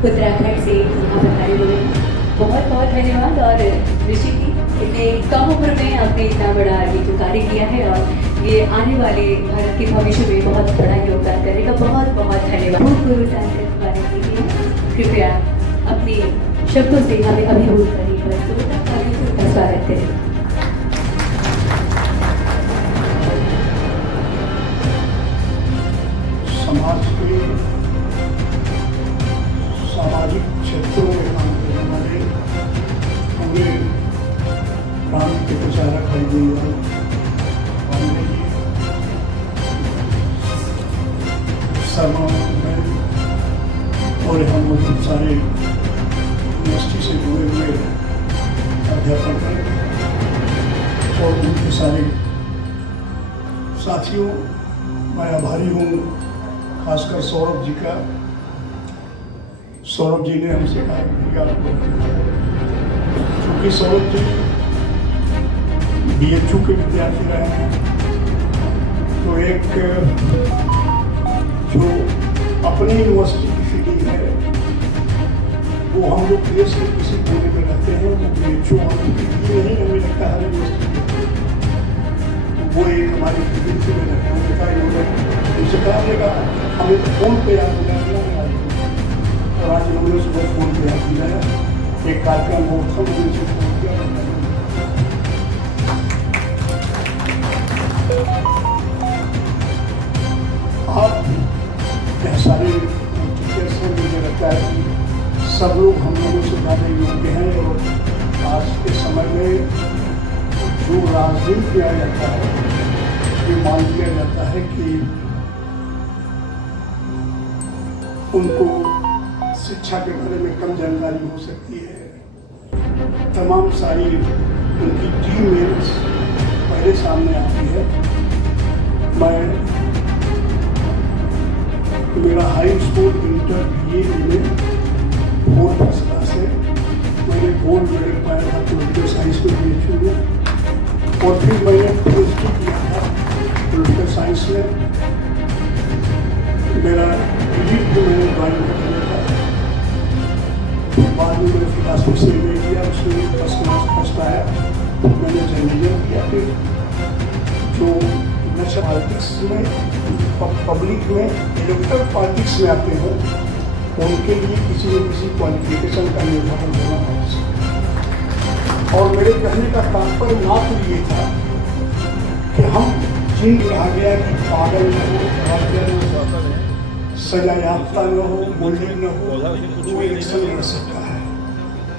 उत्तराखंड से यहाँ पर आए हुए हैं। बहुत बहुत धन्यवाद। और ऋषि जी, इतने कम उम्र में आपने इतना बड़ा ये जो कार्य किया है और ये आने वाले भारत के भविष्य में बहुत बड़ा योगदान करेगा। बहुत बहुत धन्यवाद। गुरु सांसद वाले जी, कृपया अपने शब्दों से हमें अभिभूत करिए। बस उनका स्वागत करें। समाज के सामाजिक क्षेत्रों में काम करने वाले पूरे प्रांत के प्रचारक है शर्मा में और हम बहुत सारे यूनिवर्सिटी से जुड़े हुए अध्यापक हैं और उनके सारे साथियों, मैं आभारी हूँ खासकर सौरभ जी का। सौरभ जी ने हमसे कहा कि चूँकि सौरभ जी BHU के विद्यार्थी रहे हैं, तो एक जो अपनी यूनिवर्सिटी की फीलिंग है वो हम लोग देश के किसी कोने में रहते हैं, वो BHU हमें नहीं हमें लगता है यूनिवर्सिटी, वो एक हमारी फीलिंग से मैंने कहा उनसे कहा लेगा हमें फोन पे याद दिलाया और आज उन्होंने सुबह फोन पे याद दिलाया। एक कार्यक्रम बहुत था, उन्होंने से फोन किया। आप यह सारे टीचर्स हैं, मुझे लगता है कि सब लोग हम लोगों से ज़्यादा योग्य हैं और आज के समय में जो राजनीति किया जाता है ये मान लिया जाता है कि उनको शिक्षा के बारे में कम जानकारी हो सकती है। तमाम सारी उनकी जीमेल्स पहले सामने आती है। मेरा हाई स्कूल इंटर BA में 4 फर्स्ट क्लास है। मैंने गोल्ड मेडल पाया था पॉलिटिकल साइंस में BHU में, और फिर मैंने PhD किया था पॉलिटिकल साइंस में। मेरा डिलीट भी मैंने ड्राइंग कर दिया था। बाद में मैंने फिलासफी से MA किया, उसमें फर्स्ट क्लास फर्स्ट आया। मैंने जर्नलिज्म किया। फिर जो नेशनल पॉलिटिक्स में पब्लिक में इलेक्टोरल पॉलिटिक्स में आते हैं उनके लिए किसी न किसी क्वालिफिकेशन का निर्धारण होना आवश्यक। और मेरे कहने का तात्पर्य मात्र ये था कि हम जिन कहा गया कि पागल न हो, सजा याफ्ता न हो, गोल्डन न हो, वो इलेक्शन लड़ सकता है।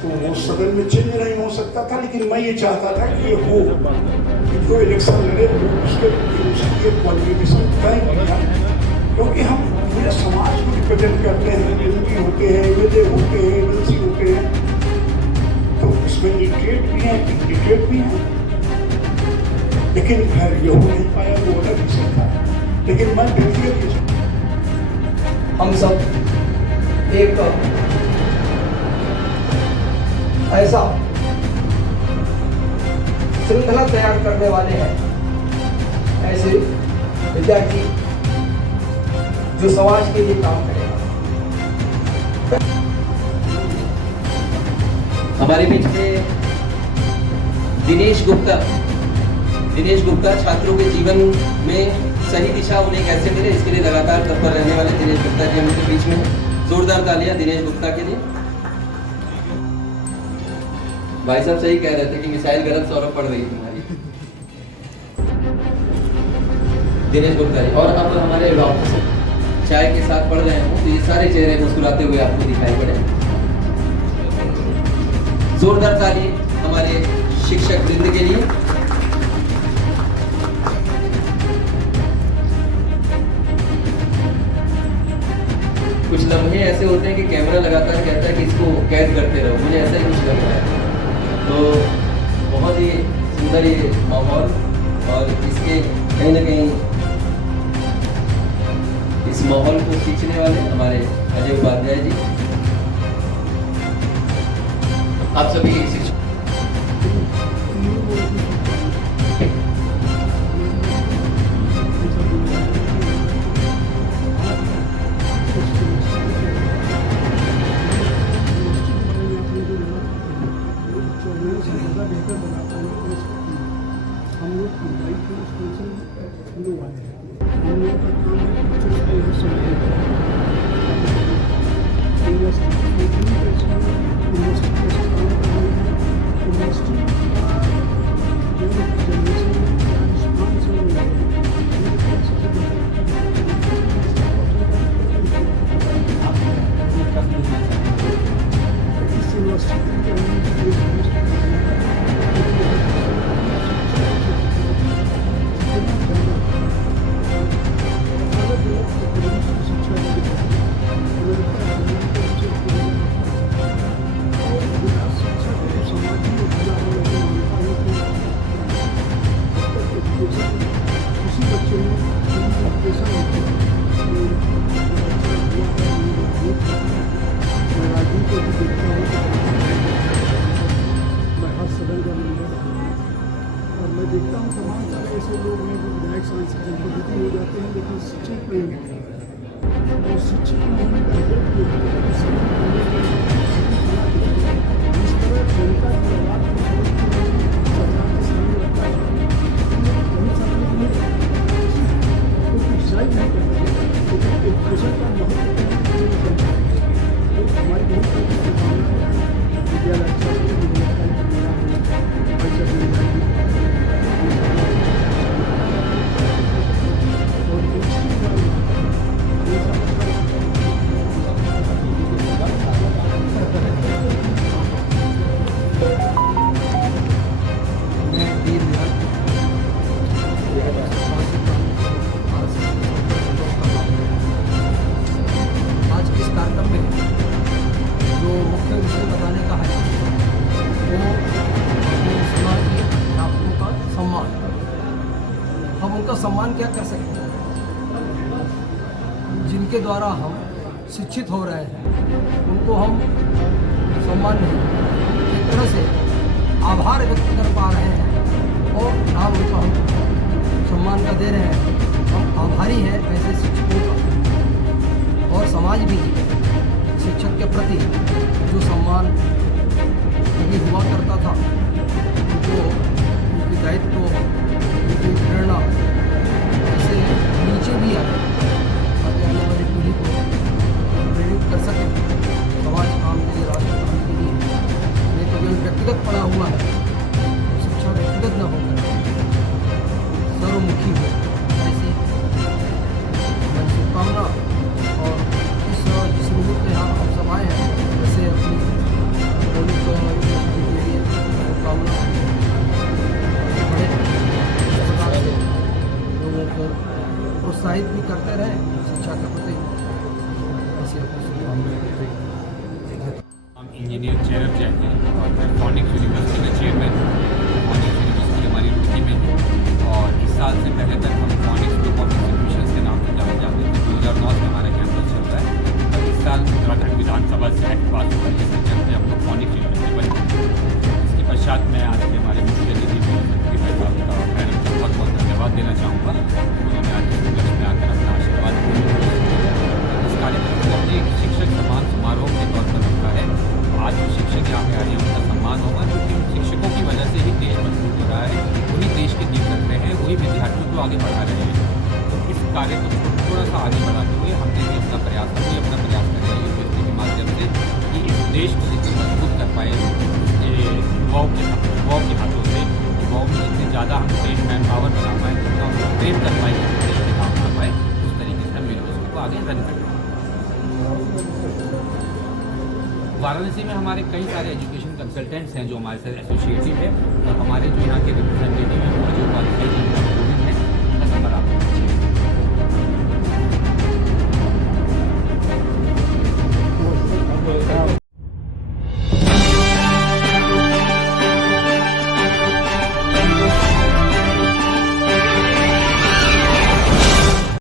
तो वो सदन में चेंज नहीं हो सकता था, लेकिन मैं ये चाहता था कि ये हो कि जो इलेक्शन लड़े उसके क्वालिफिकेशन तय किया, क्योंकि हम पूरे समाज को रिप्रेजेंट करते हैं। MP होते हैं, MLA होते हैं, MLC होते हैं, तो इसमें लिटरेट भी हैं, इलिटरेट भी हैं। लेकिन खैर ये हो नहीं पाया, वो अलग विषय था। लेकिन मैं व्यक्तिगत हम सब एक ऐसा श्रृंखला तैयार करने वाले हैं, ऐसे विद्यार्थी जो समाज के लिए काम करेगा। हमारे बीच में दिनेश गुप्ता छात्रों के जीवन में सही दिशा उन्हें कैसे मिले, इसके लिए लगातार तत्पर रहने वाले दिनेश गुप्ता जी हमारे बीच में। जोरदार तालियां दिनेश गुप्ता के लिए। भाई साहब सही कह रहे थे कि मिसाइल गलत सौरभ पड़ रही तुम्हारी। दिनेश गुप्ता जी, और अब हमारे चाय के साथ पढ़ रहे हो तो ये सारे चेहरे मुस्कुराते हुए आपको दिखाई पड़े। जोरदार ताली हमारे शिक्षक वृंद के लिए। कुछ लम्हे ऐसे होते हैं कि कैमरा लगातार कहता है कि इसको कैद करते रहो, मुझे ऐसा ही कुछ लग रहा है। तो बहुत ही सुंदर ये माहौल, और इसके कहीं ना कहीं इस माहौल को खींचने वाले हमारे अजय उपाध्याय जी, आप सभी शिक्षक। हैं स्पॉन्सर हम लोग वाले हैं। हम लोगों का काम है टीचर्स को यहाँ सुनने का, यूनिवर्सिटी यूनिवर्सिटी कैसे काम कर रही है, यूनिवर्सिटी का जो जनरेशन का रिस्पॉन्स है इस यूनिवर्सिटी के उसी बच्चे में पैसा मैं राजनीति को भी देखता हूँ, मैं हर सदन का मेंबर हूँ और मैं देखता हूँ तमाम सारे ऐसे लोग हैं जो विधायक सांसद जनप्रतिनिधि हो जाते हैं लेकिन शिक्षक नहीं होते और शिक्षक नहीं होने का हेतु ये है कि इस तरह जनता की आवाज़ को सरकार के सामने रखा है बहुत सारे लोग नहीं डिसाइड नहीं करते लेकिन एजुकेशन का महत्व हमारी बहुत सारी संभावना है विद्यालय अच्छा है पैसा मिल जाएगी और आज इस कार्यक्रम में जो मुख्य विषय बताने का है वो अपने समाज के अध्यापकों का सम्मान। हम उनका सम्मान क्या कर सकते हैं जिनके द्वारा हम शिक्षित हो रहे हैं, उनको हम सम्मान नहीं एक तरह से आभार व्यक्त कर पा रहे हैं और नाम उनको हम सम्मान का दे रहे हैं। हम आभारी हैं ऐसे शिक्षकों का और समाज भी शिक्षक के प्रति जो सम्मान कभी हुआ करता था उनको उनके दायित्व उनकी प्रेरणा ऐसे नीचे भी आए ताकि आने वाली पीढ़ी को प्रेरित कर सके समाज काम के लिए, राष्ट्र काम के लिए। नहीं तो केवल व्यक्तिगत पड़ा हुआ है, शिक्षा व्यक्तिगत न होकर सर्वमुखी हो, ऐसी मैं शुभकामना। और जिस मुहूर्त में हम सब आए हैं वैसे अपनी होली को के लिए शुभकामना बड़े प्रकार से लोगों को प्रोत्साहित भी करते रहें शिक्षा के प्रति, ऐसी अपनी शुभकामना। हम इंजीनियर चेयरअप जैन हैं और मैं फॉनिक्स यूनिवर्सिटी का चेयरमैन हूँ। फॉनिक्स यूनिवर्सिटी हमारी रुड़की में है और इस साल से पहले तक हम फॉनिक्स ग्रुप ऑफ इंस्टीट्यूशंस के नाम से जाने जाते थे। 2009 में हमारा कैंपस चल रहा है और इस साल उत्तराखंड विधानसभा से एक्ट पास हुआ है जिसके चलते हम लोग फॉनिक्स यूनिवर्सिटी बन गए। इसके पश्चात मैं आज के हमारे मुख्य अतिथि मंत्री भाई साहब का मैं बहुत बहुत धन्यवाद देना चाहूँगा। उन्होंने आज इस उपलक्ष्य में आकर अपना आशीर्वाद दिया। इस कार्यक्रम को अपने एक शिक्षक सम्मान समारोह के तौर पर रखा है। आज जो शिक्षक यहाँ पे आ रहे हैं उनका सम्मान होगा क्योंकि शिक्षकों की वजह से ही देश मजबूत हो रहा है, वही देश की नींव रख रहे हैं, वही विद्यार्थियों को आगे बढ़ा रहे हैं। तो इस कार्य को थोड़ा सा आगे बढ़ाते हुए हमने भी अपना प्रयास कर रहे हैं यूनिवर्सिटी के माध्यम से कि इस देश को जितना मजबूत कर पाए युवाओं के हाथों से, युवाओं में जितने ज़्यादा हम ट्रेन मैन पावर बना पाए, जितना उनको ट्रेन कर पाए, देश के काम कर पाए, उस तरीके से हम यूनिवर्सिटी को आगे रन करें। वाराणसी में हमारे कई सारे एजुकेशन कंसल्टेंट्स हैं जो हमारे साथ एसोसिएटिव है और हमारे जो यहाँ के रिप्रेजेंटेटिव हैं वो जो